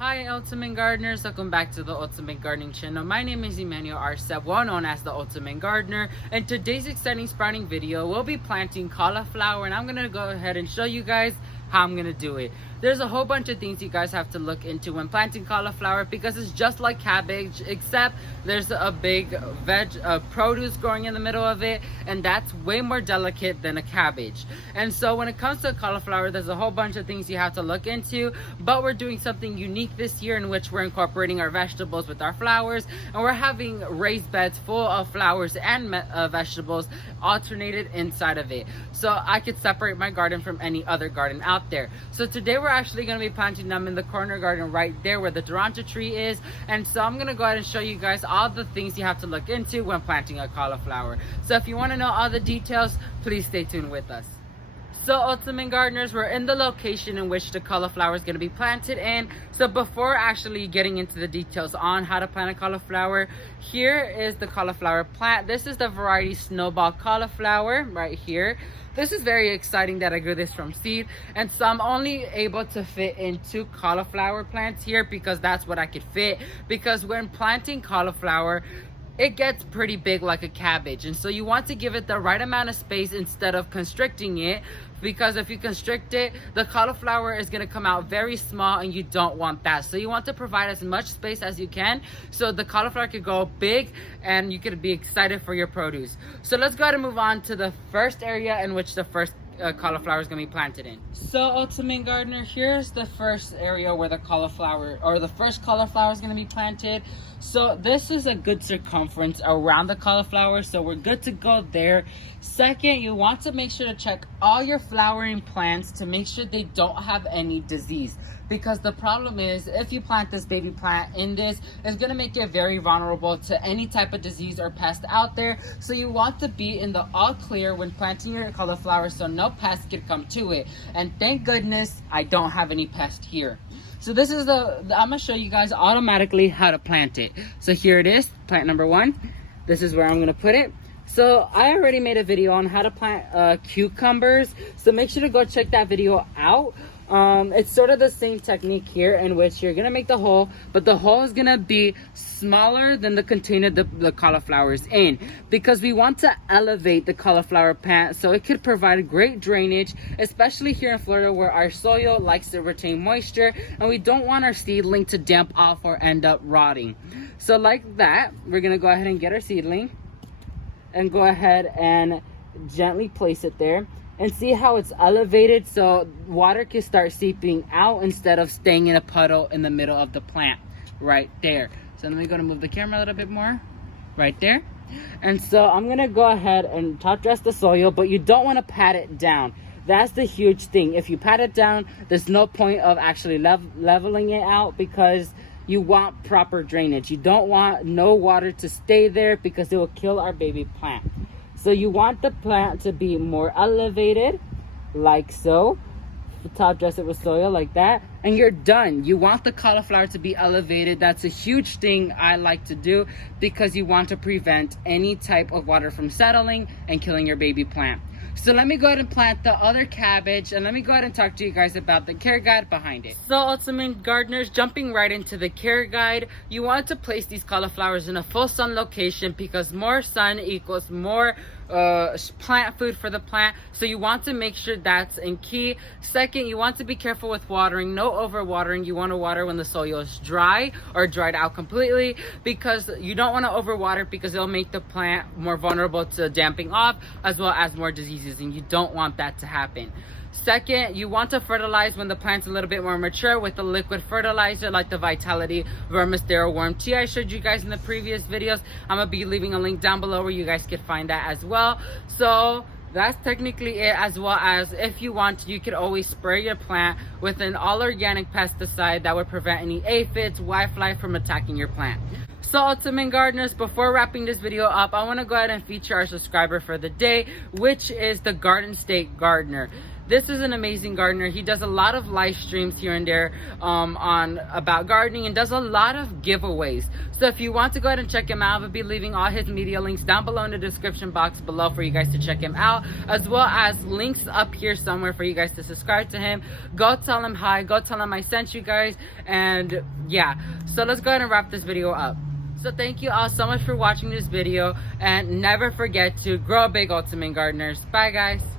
Hi Ultimate Gardeners, welcome back to the Ultimate Gardening channel. My name is Emmanuel Arcep, well known as the Ultimate Gardener. In today's exciting sprouting video, we'll be planting cauliflower, and I'm going to go ahead and show you guys how I'm going to do it. There's a whole bunch of things you guys have to look into when planting cauliflower, because it's just like cabbage, except there's a big produce growing in the middle of it, and that's way more delicate than a cabbage. And so when it comes to cauliflower, there's a whole bunch of things you have to look into, but we're doing something unique this year in which we're incorporating our vegetables with our flowers, and we're having raised beds full of flowers and vegetables alternated inside of it, so I could separate my garden from any other garden out there. So today we're actually going to be planting them in the corner garden right there where the Duranta tree is, and so I'm going to go ahead and show you guys all the things you have to look into when planting a cauliflower. So if you want to know all the details, please stay tuned with us. So Ultimate Gardeners, we're in the location in which the cauliflower is going to be planted in. So before actually getting into the details on how to plant a cauliflower, here is the cauliflower plant. This is the variety snowball cauliflower right here. This is very exciting that I grew this from seed, and so I'm only able to fit in 2 cauliflower plants here because that's what I could fit, because when planting cauliflower, it gets pretty big like a cabbage, and so you want to give it the right amount of space instead of constricting it, because if you constrict it, the cauliflower is going to come out very small, and you don't want that. So you want to provide as much space as you can so the cauliflower could go big and you could be excited for your produce. So let's go ahead and move on to the first area in which the first cauliflower is going to be planted in. So Ultimate Gardener, here's the first area where the cauliflower, or the first cauliflower, is going to be planted. So this is a good circumference around the cauliflower, so we're good to go there. Second, you want to make sure to check all your flowering plants to make sure they don't have any disease, because the problem is if you plant this baby plant in this, it's going to make it very vulnerable to any type of disease or pest out there. So you want to be in the all clear when planting your cauliflower so no pests can come to it. And thank goodness I don't have any pest here. So this is I'm going to show you guys automatically how to plant it. So here it is, plant number 1. This is where I'm going to put it. So I already made a video on how to plant cucumbers, so make sure to go check that video out. It's sort of the same technique here, in which you're gonna make the hole, but the hole is gonna be smaller than the container the cauliflower is in, because we want to elevate the cauliflower plant so it could provide great drainage, especially here in Florida where our soil likes to retain moisture, and we don't want our seedling to damp off or end up rotting. So like that, we're gonna go ahead and get our seedling and go ahead and gently place it there, and see how it's elevated so water can start seeping out instead of staying in a puddle in the middle of the plant right there. So let me go to move the camera a little bit more right there. And so I'm gonna go ahead and top dress the soil, but you don't want to pat it down. That's the huge thing. If you pat it down, there's no point of actually leveling it out, because you want proper drainage. You don't want no water to stay there, because it will kill our baby plant. So you want the plant to be more elevated, like so. Top dress it with soil like that, and you're done. You want the cauliflower to be elevated. That's a huge thing I like to do, because you want to prevent any type of water from settling and killing your baby plant. So let me go ahead and plant the other cabbage, and let me go ahead and talk to you guys about the care guide behind it. So Ultimate Gardeners, jumping right into the care guide, you want to place these cauliflowers in a full sun location, because more sun equals more plant food for the plant. So you want to make sure that's in key. Second, you want to be careful with watering. No overwatering. You want to water when the soil is dry or dried out completely, because you don't want to overwater, because it'll make the plant more vulnerable to damping off as well as more diseases, and you don't want that to happen. Second, you want to fertilize when the plant's a little bit more mature with a liquid fertilizer like the Vitality Vermisterra Worm Tea I showed you guys in the previous videos. I'm going to be leaving a link down below where you guys can find that as well. So that's technically it, as well as if you want, you could always spray your plant with an all-organic pesticide that would prevent any aphids, whitefly from attacking your plant. So Ultimate Gardeners, before wrapping this video up, I want to go ahead and feature our subscriber for the day, which is the Garden State Gardener. This is an amazing gardener. He does a lot of live streams here and there on about gardening, and does a lot of giveaways. So if you want to go ahead and check him out, I'll be leaving all his media links down below in the description box below for you guys to check him out, as well as links up here somewhere for you guys to subscribe to him. Go tell him hi, go tell him I sent you guys, and yeah. So let's go ahead and wrap this video up. So thank you all so much for watching this video, and never forget to grow big, Ultimate Gardeners. Bye guys.